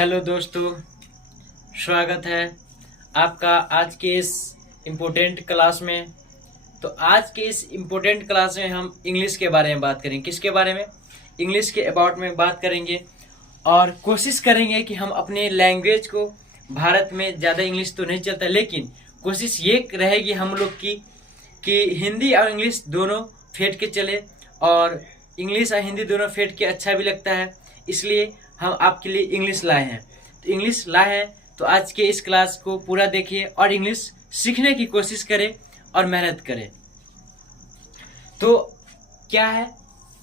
Hello दोस्तों, स्वागत है आपका आज के इस इम्पोर्टेंट क्लास में। तो आज के इस इम्पोर्टेंट क्लास में हम इंग्लिश के बारे में बात करेंगे। किसके बारे में? इंग्लिश के अबाउट में बात करेंगे और कोशिश करेंगे कि हम अपने लैंग्वेज को, भारत में ज़्यादा इंग्लिश तो नहीं चलता, लेकिन कोशिश ये रहेगी हम लोग की कि हिंदी और इंग्लिश दोनों फेंट के चले, और इंग्लिश और हिंदी दोनों फेंट के अच्छा भी लगता है, इसलिए हम आपके लिए इंग्लिश लाए हैं। तो इंग्लिश लाए हैं तो आज के इस क्लास को पूरा देखिए और इंग्लिश सीखने की कोशिश करें और मेहनत करें। तो क्या है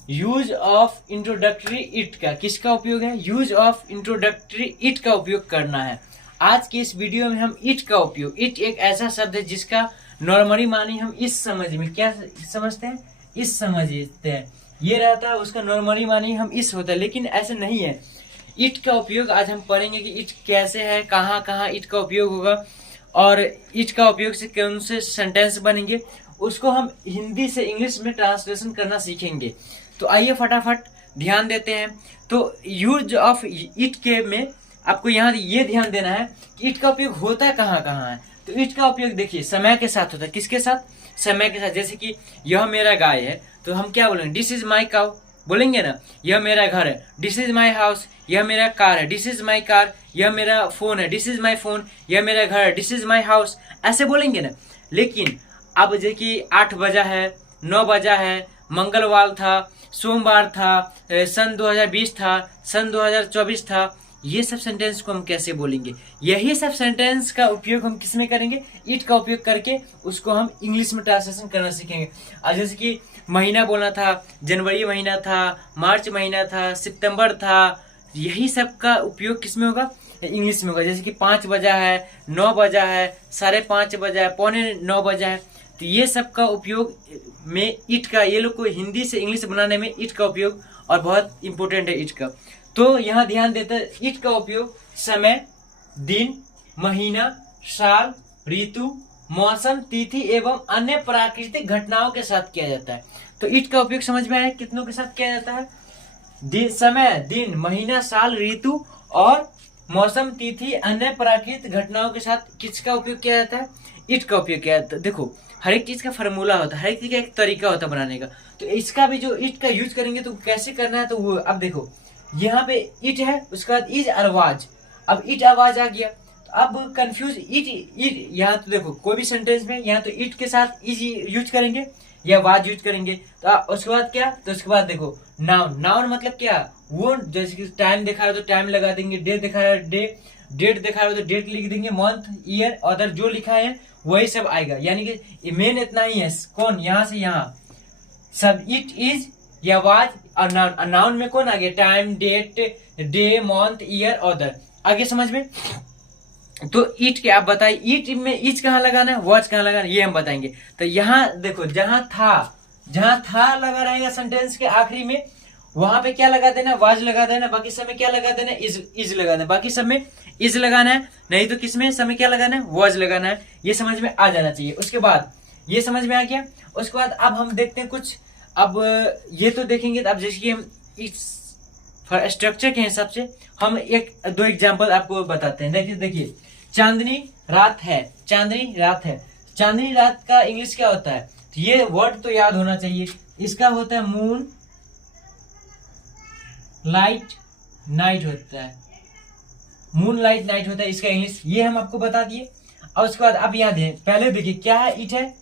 यूज ऑफ इंट्रोडक्टरी इट का? किसका उपयोग है? यूज ऑफ इंट्रोडक्टरी इट का उपयोग करना है। आज के इस वीडियो में हम इट का उपयोग, इट एक ऐसा शब्द है जिसका नॉर्मली मानी हम इस समझ में क्या समझते हैं, इस समझते हैं, ये रहता है उसका नॉर्मली मानी हम इस होता है, लेकिन ऐसे नहीं है। इट का उपयोग आज हम पढ़ेंगे कि इट कैसे है, कहाँ कहाँ इट का उपयोग होगा और इट का उपयोग से कौन से सेंटेंस बनेंगे, उसको हम हिंदी से इंग्लिश में ट्रांसलेशन करना सीखेंगे। तो आइए फटाफट ध्यान देते हैं। तो यूज ऑफ इट के में आपको यहाँ ये ध्यान देना है कि इट का उपयोग होता कहाँ कहाँ है। तो इट का उपयोग देखिए समय के साथ होता है। किसके साथ? समय के साथ। जैसे कि यह मेरा गाय है तो हम क्या बोलेंगे? दिस इज माई काउ बोलेंगे ना। यह मेरा घर है, दिस इज माई हाउस। यह मेरा कार है, दिस इज माई कार। यह मेरा फोन है, दिस इज माई फोन। यह मेरा घर है, दिस इज माई हाउस। ऐसे बोलेंगे ना। लेकिन अब देखिए 8 बजा है, 9 बजा है, मंगलवार था, सोमवार था, सन 2020 था, सन 2024 था, ये सब सेंटेंस को हम कैसे बोलेंगे? यही सब सेंटेंस का उपयोग हम किस में करेंगे? इट का उपयोग करके उसको हम इंग्लिश में ट्रांसलेशन करना सीखेंगे। और जैसे कि महीना बोलना था, जनवरी महीना था, मार्च महीना था, सितंबर था, यही सब का उपयोग किस में होगा? इंग्लिश में होगा। जैसे कि 5 बजा है, 9 बजा है, 5:30 बजा है, 8:45 बजा है, तो ये सब का उपयोग में इट का, ये लोग को हिंदी से इंग्लिश बनाने में इट का उपयोग और बहुत इंपॉर्टेंट है इट का। तो यहाँ ध्यान देते हैं, इट का उपयोग समय, दिन, महीना, साल, ऋतु, मौसम, तिथि एवं अन्य प्राकृतिक घटनाओं के साथ किया जाता है। तो इट का उपयोग समझ में आया कितनों के साथ किया जाता है? समय, दिन, महीना, साल, ऋतु और मौसम, तिथि, अन्य प्राकृतिक घटनाओं के साथ किसका उपयोग किया जाता है? इट का उपयोग किया जाता है। देखो हर एक चीज का फॉर्मूला होता है, हर एक चीज का एक तरीका होता है बनाने का। तो इसका भी जो इट का यूज करेंगे तो कैसे करना है, तो वो अब देखो यहाँ पे इट है, उसके बाद इज आवाज। अब इट आवाज आ गया तो अब कंफ्यूज इट यहाँ तो देखो कोई भी सेंटेंस में यहाँ तो इट के साथ इज यूज करेंगे या आवाज यूज करेंगे। तो उसके बाद क्या? तो उसके बाद देखो नाउन। नाउन मतलब क्या? वो जैसे कि टाइम दिखा रहा है तो टाइम लगा देंगे, डे दिखा रहा है डे, डेट दिखा रहा है तो डेट लिख देंगे, मंथ, ईयर, अदर जो लिखा है वही सब आएगा। यानी कि मेन इतना ही है। कौन? यहाँ से यहाँ सब इट इज या आवाज और नाउन। नाउन में कौन आ गया? Time, date, day, month, year, other. आगे समझ में? तो इट के आप बताइए, इट में इच कहाँ लगाना है, वॉच कहाँ लगाना है, ये हम बताएंगे। तो यहाँ देखो जहां था लगा रहेगा सेंटेंस के आखिरी में, वहां पे क्या लगा देना? वाज लगा देना। बाकी सब में क्या लगा देना? इज लगा देना। बाकी सब में इज लगाना है, नहीं तो किसमें सब में क्या लगाना है? वॉज लगाना है। ये समझ में आ जाना चाहिए। उसके बाद ये समझ में आ गया। उसके बाद अब हम देखते हैं कुछ, अब ये तो देखेंगे। अब जैसे कि हम इस स्ट्रक्चर के हिसाब से हम एक दो एग्जांपल आपको बताते हैं। देखिए चांदनी रात है, चांदनी रात है। चांदनी रात का इंग्लिश क्या होता है? तो ये वर्ड तो याद होना चाहिए। इसका होता है मून लाइट नाइट होता है, मून लाइट नाइट होता है इसका इंग्लिश। ये हम आपको बता दिए। और उसके बाद अब याद है, पहले देखिए क्या है? इट है,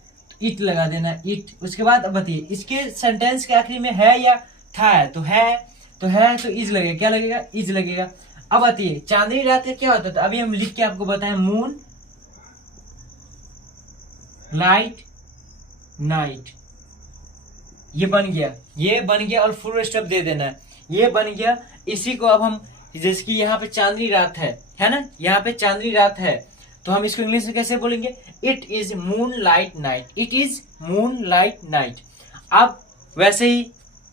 इट लगा देना, इट। उसके बाद अब बताइए इसके सेंटेंस के आखिरी में है या था है, तो है तो इज लगेगा। क्या लगेगा? इज लगेगा। अब बताइए चांदनी रात का क्या होता था? अभी हम लिख के आपको बताएं, मून लाइट नाइट। ये बन गया और फुल स्टॉप दे देना है, ये बन गया। इसी को अब हम जैसे कि यहाँ पे चांदनी रात है ना, यहाँ पे चांदनी रात है, तो हम इसको इंग्लिश में कैसे बोलेंगे? It is moon light night, it is moon light night. अब वैसे ही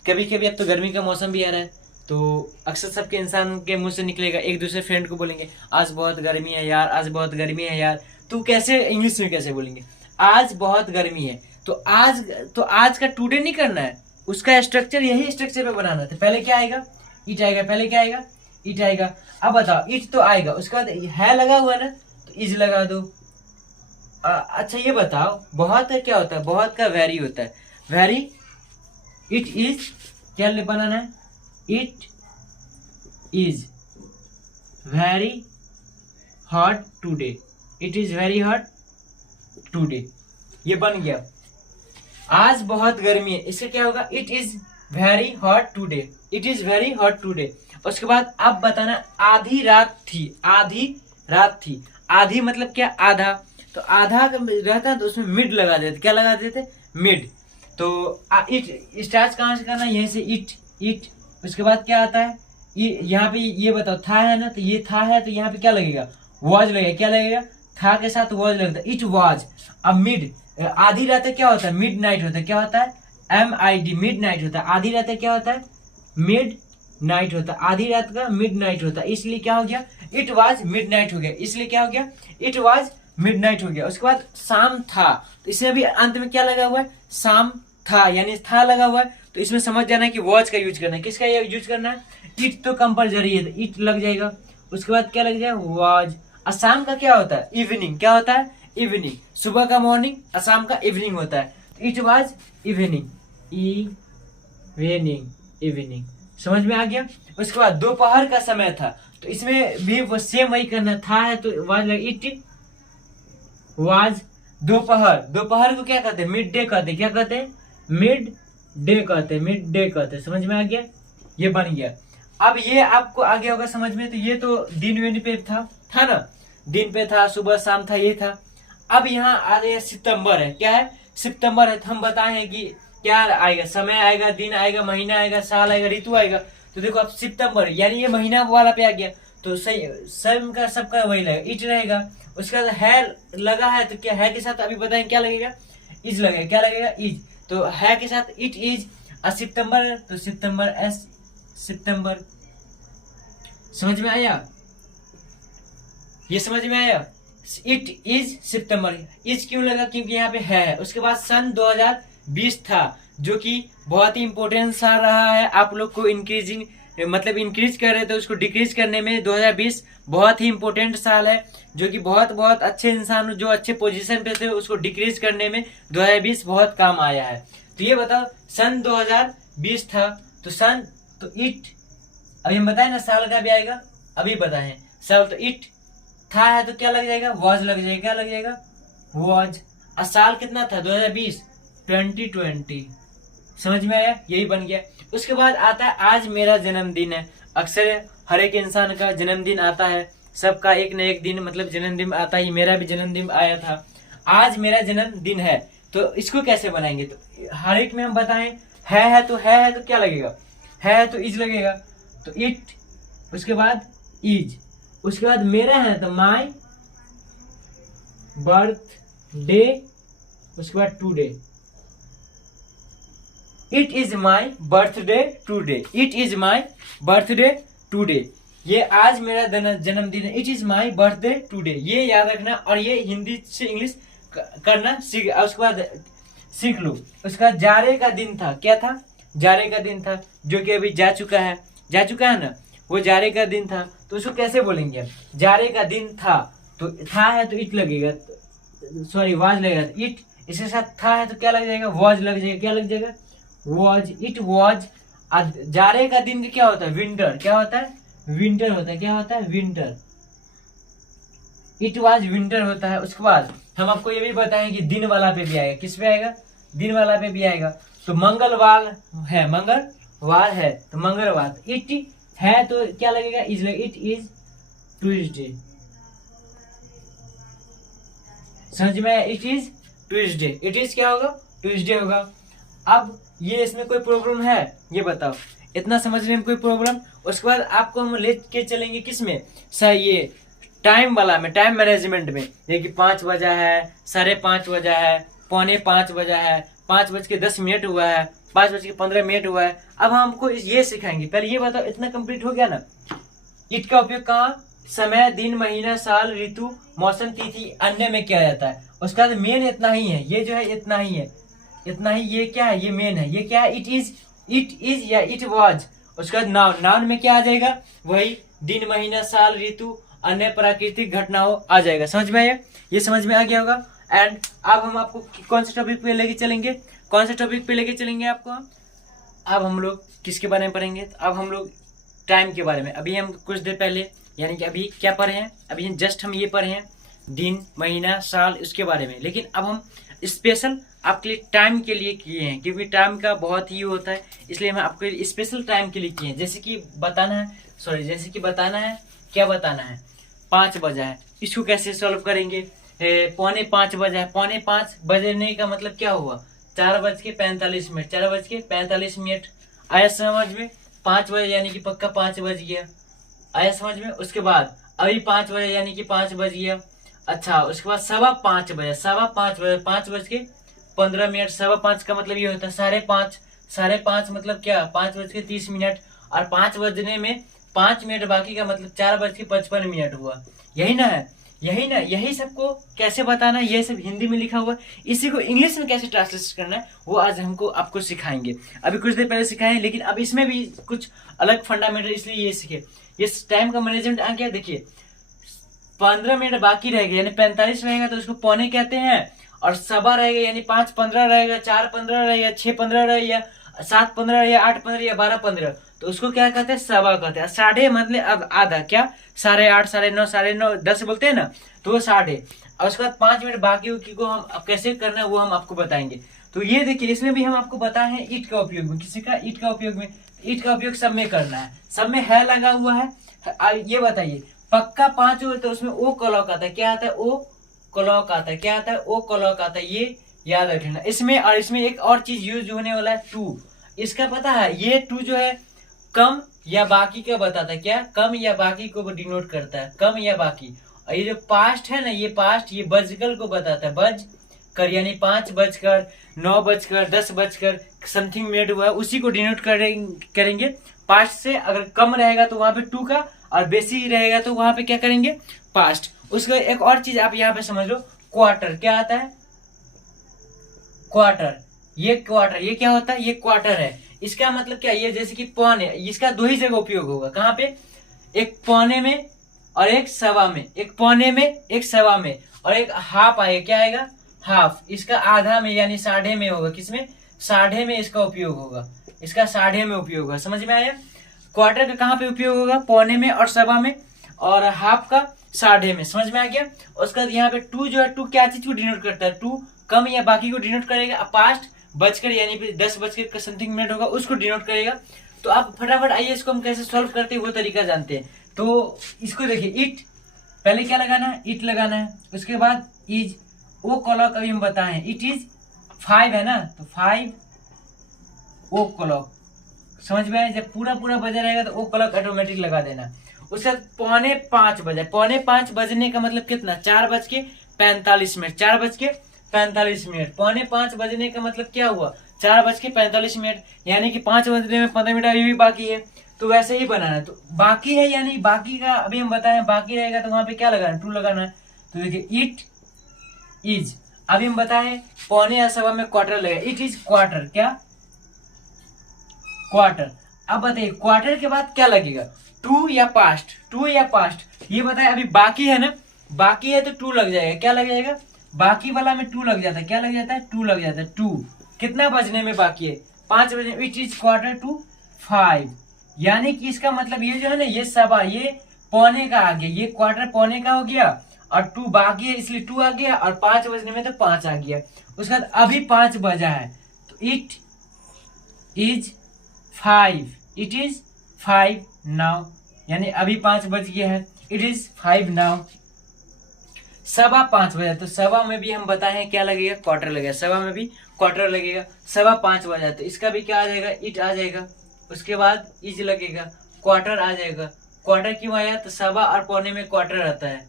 कभी कभी, अब तो गर्मी का मौसम भी आ रहा है, तो अक्सर सबके इंसान के मुंह से निकलेगा, एक दूसरे फ्रेंड को बोलेंगे आज बहुत गर्मी है यार, आज बहुत गर्मी है यार। तो कैसे इंग्लिश में कैसे बोलेंगे? आज बहुत गर्मी है। तो आज का टुडे नहीं करना है, उसका स्ट्रक्चर यही स्ट्रक्चर पे बनाना था। पहले क्या आएगा? इट आएगा। पहले क्या आएगा? इट आएगा। अब बताओ इट तो आएगा, उसके बाद है लगा हुआ ना तो इज लगा दो। अच्छा ये बताओ बहुत का क्या होता है? बहुत का वेरी होता है। वेरी, इट इज क्या बनाना है? It is very hot today, it is very hot today, ये बन गया। आज बहुत गर्मी है, इसका क्या होगा? It is very hot today, it is very hot today. उसके बाद अब बताना आधी रात थी, आधी रात थी। आधी मतलब क्या? आधा। तो आधा रहता है तो उसमें मिड लगा देते। क्या लगा देते? मिड। तो इट स्टार्ट कहाँ से करना? यहीं से इट, इट। उसके बाद क्या आता है? यहाँ पे ये बताओ, था है ना, तो ये था है तो यहाँ पे क्या लगेगा? वॉज लगेगा। क्या लगेगा? था के साथ वॉज लगता है, इट वॉज। अब मिड, आधी रात क्या होता है? मिड नाइट होता है। क्या होता है? MID, मिड नाइट होता है। आधी रात क्या होता है? मिड नाइट होता है। आधी रात का मिड नाइट होता है, इसलिए क्या हो गया? इट वॉज मिड नाइट हो गया। इसलिए क्या हो गया? इट वॉज मिड नाइट हो गया। उसके बाद शाम था, तो इसमें भी अंत में क्या लगा हुआ है? शाम था, यानी था लगा हुआ है। तो इसमें समझ जाना है कि वॉच का यूज करना है। किसका यूज करना है? इट तो कंपलसरी है, तो इट लग जाएगा। उसके बाद क्या लग जाएगा? वॉज। और शाम का क्या होता है? इवनिंग। क्या होता है? इवनिंग। सुबह का मॉर्निंग और शाम का इवनिंग होता है। तो it was evening, evening, evening. समझ में आ गया? उसके बाद दोपहर का समय था, तो इसमें भी वो सेम वही करना। था है तो वाज लगे, इट वाज दोपहर। दोपहर को क्या कहते हैं? मिड डे कहते हैं। क्या कहते हैं? मिड डे कहते हैं, मिड डे कहते हैं। समझ में आ गया? ये बन गया। अब ये आपको आ गया होगा समझ में। तो ये तो दिन वेन पे था ना, दिन पे था, सुबह शाम था, ये था। अब यहाँ आ गया सितंबर है। क्या है? सितंबर है। तो हम बताए कि क्या आएगा? समय आएगा, दिन आएगा, महीना आएगा, साल आएगा, ऋतु आएगा। तो देखो अब सितंबर यानी ये महीना वाला पे आ गया, तो सही सब का सबका वही लगेगा, इट रहेगा। उसके बाद है लगा है, तो क्या है के साथ अभी बताएं क्या लगेगा? इज लगेगा। क्या लगेगा? इज। तो है के साथ इट इज। सितंबर तो सितंबर एस, सितंबर। समझ में आया? ये समझ में आया? It is September. इज क्यों लगा? क्योंकि यहाँ पे है। उसके बाद सन 2020 था, जो कि बहुत ही इंपॉर्टेंट साल रहा है आप लोग को। इंक्रीजिंग मतलब इंक्रीज कर रहे थे, उसको डिक्रीज करने में 2020 बहुत ही इंपॉर्टेंट साल है, जो कि बहुत बहुत अच्छे इंसान जो अच्छे पोजीशन पे थे उसको डिक्रीज करने में 2020 बहुत काम आया है। तो ये बताओ सन 2020 था, तो सन तो इट, अभी हम बताए ना साल का भी आएगा, अभी बताए साल। तो इट था है तो क्या लग जाएगा? वॉज लग जाएगा। क्या लग जाएगा? वॉज। और साल कितना था? 2020, 2020। समझ में आया? यही बन गया। उसके बाद आता है आज मेरा जन्मदिन है। अक्सर हर एक इंसान का जन्मदिन आता है, सबका एक न एक दिन मतलब जन्मदिन आता ही। मेरा भी जन्मदिन आया था। आज मेरा जन्मदिन है, तो इसको कैसे बनाएंगे? तो हर एक में हम बताएं है तो क्या लगेगा? है तो इज लगेगा, तो इट। उसके बाद इज। उसके बाद मेरा है तो माई बर्थ डे। उसके बाद today, it is my birthday today, it is my birthday today. ये आज मेरा जन्मदिन है, it is my birthday today. ये याद रखना और ये हिंदी से इंग्लिश करना सीख। उसके बाद सीख लो। उसका जारे का दिन था। क्या था? जारे का दिन था, जो कि अभी जा चुका है, जा चुका है ना, वो जारे का दिन था। तो उसको कैसे बोलेंगे? जारे का दिन था, तो था है तो इट लगेगा, सॉरी वॉज लगेगा, इट। इसके साथ था है तो क्या लग जाएगा? वॉज लग जाएगा। क्या लग जाएगा? Was, it was. जाड़े का दिन क्या होता है? विंटर। क्या होता है? विंटर होता है। क्या होता है? विंटर। इट वॉज विंटर होता है। उसके बाद हम आपको ये भी बताएं कि दिन वाला पे भी आएगा। किस पे आएगा? दिन वाला पे भी आएगा। तो मंगलवार है, मंगलवार है तो मंगलवार। इट है तो क्या लगेगा? इज लगेगा। It is Tuesday. समझ में? It is Tuesday. It is क्या होगा? ट्यूजडे होगा। अब ये इसमें कोई प्रॉब्लम है? ये बताओ, इतना समझने में कोई प्रॉब्लम? उसके बाद आपको हम लेके चलेंगे किस में? सर ये टाइम वाला में, टाइम मैनेजमेंट में। देखिए 5 बजा है, 5:30 बजा है, 4:45 बजा है, 5:10 हुआ है, 5:15 हुआ है। अब हमको ये सिखाएंगे। पहले ये बताओ, इतना कंप्लीट हो गया ना? इट का उपयोग कहाँ? समय, दिन, महीना, साल, ऋतु, मौसम, तिथि, अन्य में किया जाता है। उसका मेन इतना ही है, ये जो है इतना ही है, इतना ही। ये क्या है? ये मेन है। ये क्या है? इट इज, इट इज या इट वॉज। उसके बाद नाउन, नाउन में क्या आ जाएगा, वही दिन महीना साल ऋतु अन्य प्राकृतिक घटनाओं आ जाएगा। समझ में आया, ये समझ में आ गया होगा। एंड अब हम आपको कौन से टॉपिक पे लेके चलेंगे, कौन से टॉपिक पे लेके चलेंगे आपको, अब हम लोग किसके बारे में पढ़ेंगे, तो अब हम लोग टाइम के बारे में। अभी हम कुछ देर पहले यानी कि अभी क्या पढ़े हैं, अभी जस्ट हम ये पढ़े हैं दिन महीना साल उसके बारे में, लेकिन अब हम स्पेशल आपके लिए टाइम के लिए किए हैं, क्योंकि टाइम का बहुत ही होता है, इसलिए हम आपके लिए स्पेशल टाइम के लिए किए हैं। जैसे कि बताना है, जैसे कि बताना है, क्या बताना है, 5 बजा है, इसको कैसे सॉल्व करेंगे, 4:45 बजा है, 4:45 बजने का मतलब क्या हुआ, 4:45, 4:45 आया समझ में, 5 बजे यानी कि पक्का 5 बज गया, आया समझ में। उसके बाद अभी 5 बजे यानी कि 5 बज गया। अच्छा, उसके बाद 5:15 बजे, 5:15 5:15 का मतलब ये होता है 5:30, 5:30 मतलब क्या, 5:30 और 5 बजने में 5 मिनट बाकी का मतलब 4:55 हुआ। यही ना है, यही ना, यही सबको कैसे बताना है, ये सब हिंदी में लिखा हुआ है, इसी को इंग्लिश में कैसे ट्रांसलेट करना है वो आज हमको आपको सिखाएंगे। अभी कुछ देर पहले सिखाए, लेकिन अब इसमें भी कुछ अलग फंडामेंटल, इसलिए ये सीखे। ये टाइम का मैनेजमेंट आ गया। देखिए 15 मिनट बाकी रहेगा यानी 45 रहेगा तो उसको पौने कहते हैं, और सवा रहेगा यानी 5:15 रहेगा, 4:15 रहेगा, 6:15 रहेगा, 7:15 रहेगा, 8:15 या 12:15, तो उसको क्या कहते हैं, सवा कहते हैं। साढ़े मतलब अब आधा, क्या 8:30, 9:30, 9:30, 10 बोलते हैं ना, तो वो 8:30। और उसके बाद 5 मिनट बाकी को हम कैसे करना है वो हम आपको बताएंगे। तो ये देखिए, इसमें भी हम आपको बताए हैं ईट का उपयोग में, किसी का ईट का उपयोग में, ईट का उपयोग सब में करना है, सब में है लगा हुआ है। ये बताइए पक्का 5 हो तो उसमें ओ क्लॉक आता है, क्या आता है, ओ क्लॉक आता है, क्या आता है, ओ क्लॉक आता है, ये याद रखना इसमें। और इसमें एक और चीज यूज होने वाला है, टू। इसका पता है, ये टू जो है कम या बाकी का बताता है, क्या कम या बाकी को डिनोट करता है, कम या बाकी। और ये जो पास्ट है ना, ये पास्ट, ये बजकल को बताता है, बज कर यानी 5 बजकर, 9 बजकर, 10 बजकर समथिंग मिनट हुआ है, उसी को डिनोट करेंगे पास्ट से। अगर कम रहेगा तो वहां पे टू का, और बेसी रहेगा तो वहां पे क्या करेंगे, पास्ट। उसका एक और चीज आप यहाँ पे समझ लो, क्वार्टर क्या आता है, क्वार्टर, ये क्वार्टर, ये क्या होता है, ये क्वार्टर है। इसका मतलब क्या, ये जैसे कि पौने, इसका 2 ही जगह उपयोग होगा, कहाँ पे, एक पौने में और एक सवा में, एक पौने में एक सवा में, और एक हाफ आएगा, क्या आएगा, हाफ। इसका आधा में यानी 1/2 में होगा, किसमें, 1/2 में इसका उपयोग होगा, इसका 1/2 में उपयोग होगा। समझ में आया, क्वार्टर का कहाँ पे उपयोग होगा, पौने में और सवा में, और हाफ का 1/2 में। समझ में आ गया। उसके बाद यहाँ पे टू जो है, टू क्या चीज को डिनोट करता है, टू कम या बाकी को डिनोट करेगा। पास्ट बजकर यानी 10 बजकर समथिंग मिनट होगा, उसको डिनोट करेगा। तो आप फटाफट आइए, इसको हम कैसे सॉल्व करते हैं वो तरीका जानते हैं। तो इसको देखिए, इट पहले क्या लगाना है, इट लगाना है। उसके बाद इज, ओ क्लॉक अभी हम बताए, इट इज 5 है ना, तो 5 ओ क्लॉक। समझ में आया, जब पूरा बजा रहेगा तो ओ क्लॉक ऑटोमेटिक लगा देना। उसके बाद 4:45 बजा, 4:45 बजने का मतलब कितना, 4:45, 4:45। 4:45 बजने का मतलब क्या हुआ, 4:45, यानी कि 5 बजने में 15 मिनट अभी भी बाकी है। तो वैसे ही बनाना है, तो बाकी है यानी बाकी का अभी हम बताए, बाकी रहेगा तो वहां पे क्या लगाना है, टू लगाना है। तो देखिए इट इज, अभी हम बताए पौने या सवा में क्वार्टर लगेगा, इट इज क्वार्टर, क्या क्वार्टर। अब बताइए क्वार्टर के बाद क्या लगेगा, टू या पास्ट, टू या पास्ट, ये बताए। अभी बाकी है ना, बाकी है तो टू लग जाएगा, क्या लग जाएगा, बाकी वाला में टू लग जाता है, क्या लग जाता है, टू लग जाता है। टू कितना बजने में बाकी है, 5 बजे, इट इज क्वार्टर टू 5, यानी कि इसका मतलब ये जो है ना, ये सवा, ये पौने का आ गया, ये क्वार्टर पौने का हो गया, और टू बाकी है इसलिए 2 आ गया, और 5 बजने में तो 5 आ गया। उसके बाद अभी 5 बजा है, तो it is 5, it is 5 now, यानी अभी 5 बज गया है, इट इज 5 नाउ। 5:15 बजा, तो सवा में भी हम बताए हैं क्या लगेगा, क्वार्टर लगेगा, सवा में भी क्वार्टर लगेगा। 5:15 बजा तो इसका भी क्या आ जाएगा, इट आ जाएगा। उसके बाद इज लगेगा, क्वार्टर आ जाएगा। क्वार्टर क्यों आया, तो सवा और पौने में क्वार्टर आता है,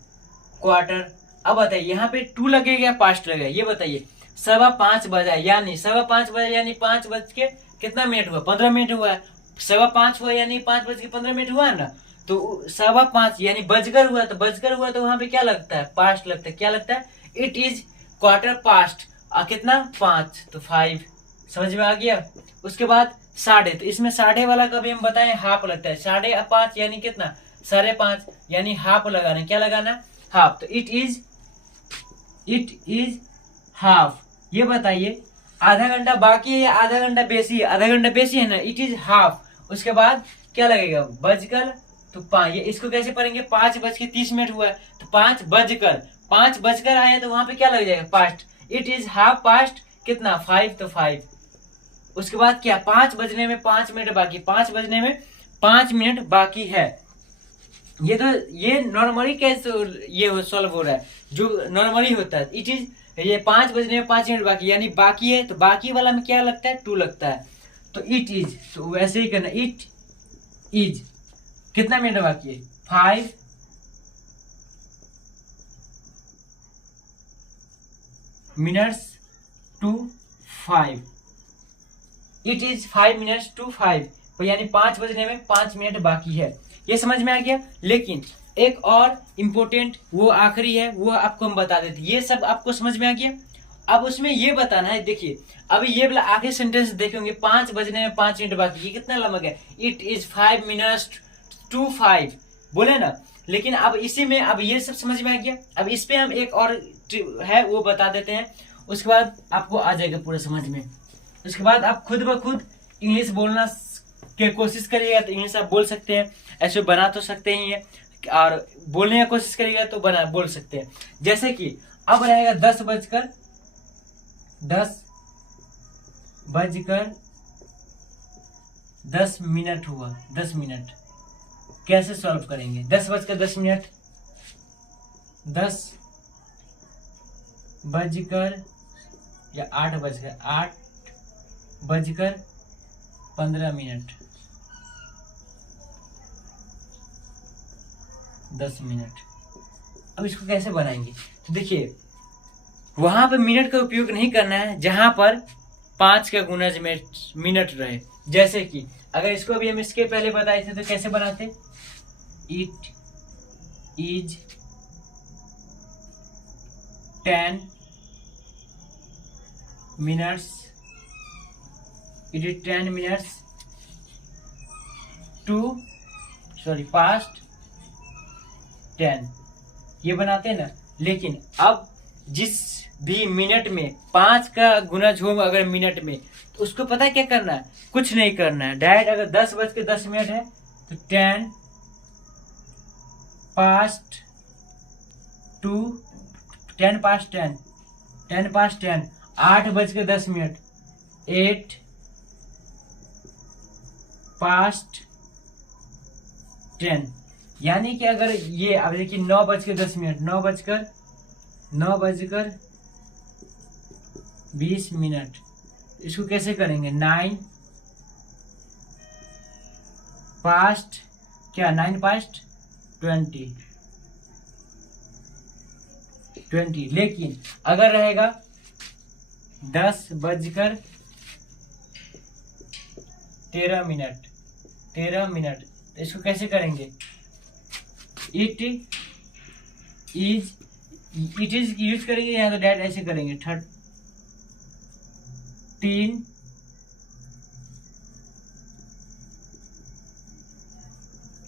क्वार्टर। अब बताइए यहाँ पे टू लगेगा या पास्ट लगेगा, ये बताइए। 5:15 बजा यानी 5:15 बजा यानी 5 बज के कितना मिनट हुआ, 15 मिनट हुआ है। 5:15 हुआ यानी 5 बज के 15 मिनट हुआ है ना, तो 5:15 यानी बजकर हुआ, तो बजकर हुआ तो वहां पे क्या लगता है, पास्ट लगता है, क्या लगता है, इट इज क्वार्टर पास्ट। कितना 5, तो 5। समझ में आ गया। उसके बाद साढ़े, तो इसमें साढ़े वाला कभी हम बताएं हाफ लगता है, 5.5 यानी कितना 5.5 यानी हाफ लगाना, क्या लगाना हाफ, तो इट इज हाफ। ये बताइए आधा घंटा बाकी है या आधा घंटा बेसी है, आधा घंटा बेसी है ना, इट इज हाफ। उसके बाद क्या लगेगा बजकर, तो 5, इसको कैसे पढ़ेंगे 5:30 हुआ है, तो 5 बजकर आए तो वहां पे क्या लग जाएगा past, it is half past कितना 5, तो 5। उसके बाद क्या 5 बजने में 5 मिनट बाकी, 5 बजने में 5 मिनट बाकी है। ये नॉर्मली कैसे ये सॉल्व हो रहा है, जो नॉर्मली होता है, इट इज ये 5 बजने में 5 मिनट बाकी यानी बाकी है, तो बाकी वाला में क्या लगता है 2 लगता है, तो इट इज, तो वैसे ही करना, इट इज कितना मिनट बाकी है 5 minutes to 5, it is 5 minutes to 5, तो यानी 5 बजने में 5 मिनट बाकी है। ये समझ में आ गया। लेकिन एक और इम्पोर्टेंट वो आखिरी है, वो आपको हम बता देते, ये सब आपको समझ में आ गया। अब उसमें ये बताना है, देखिए अभी ये वाला आगे सेंटेंस देखेंगे 5 बजने में 5 मिनट बाकी, ये कितना लंबा है, इट इज 5 मिनट्स टू 5 बोले ना। लेकिन अब इसी में अब ये सब समझ में आ गया। अब इस पे हम एक और है वो बता देते हैं, उसके बाद आपको आ जाएगा पूरा समझ में। उसके बाद आप खुद ब खुद इंग्लिश बोलना की कोशिश करिएगा तो इंग्लिश आप बोल सकते हैं, ऐसे बना तो सकते ही है, और बोलने की कोशिश करिएगा तो बोल सकते हैं। जैसे कि अब रहेगा 10:10 हुआ, 10 मिनट कैसे सॉल्व करेंगे, 10:10, 10 बजकर या 8:15, 10 मिनट। अब इसको कैसे बनाएंगे, तो देखिए वहां पर मिनट का उपयोग नहीं करना है जहां पर 5 का गुणज मिनट रहे। जैसे कि अगर इसको भी हम इसके पहले बताए थे तो कैसे बनाते, it is 10 minutes, it is 10 minutes to past 10, ये बनाते हैं ना। लेकिन अब जिस भी मिनट में 5 का गुणज हो अगर मिनट में, तो उसको पता है क्या करना है, कुछ नहीं करना है, डायरेक्ट अगर 10:10 है तो 10 पास्ट 10, 8:10, 8 पास्ट 10, यानी कि अगर ये अब देखिए 9:10, 9:20, इसको कैसे करेंगे 9 पास्ट 20। लेकिन अगर रहेगा 10:13, तो इसको कैसे करेंगे, इट इज यूज करेंगे यहाँ तो डायरेक्ट ऐसे करेंगे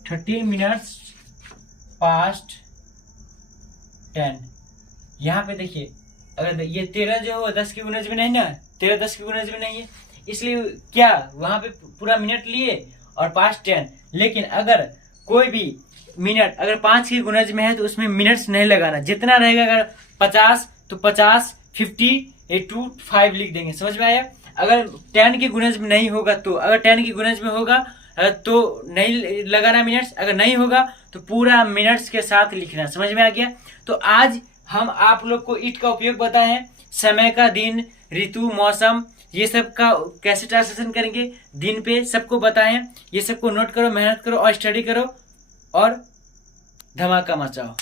13 मिनट्स पास्ट 10। यहाँ पे देखिए अगर ये 13 जो है 10 की गुणज में नहीं ना, 13 10 की गुणज में नहीं है, इसलिए क्या वहां पे पूरा मिनट लिए और पास्ट 10। लेकिन अगर कोई भी मिनट अगर 5 की गुणज में है तो उसमें मिनट्स नहीं लगाना, जितना रहेगा अगर 50 तो 50, 50 to 5 लिख देंगे, समझ में आया। अगर 10 की गुणज में नहीं होगा तो, अगर 10 की गुणज में होगा तो नहीं लगाना मिनट्स, अगर नहीं होगा तो पूरा मिनट्स के साथ लिखना, समझ में आ गया। तो आज हम आप लोग को इट का उपयोग बताए हैं, समय का, दिन, ऋतु, मौसम, ये सब का कैसे ट्रांसलेशन करेंगे दिन पे सबको बताए हैं। ये सबको नोट करो, मेहनत करो और स्टडी करो और धमाका मचाओ।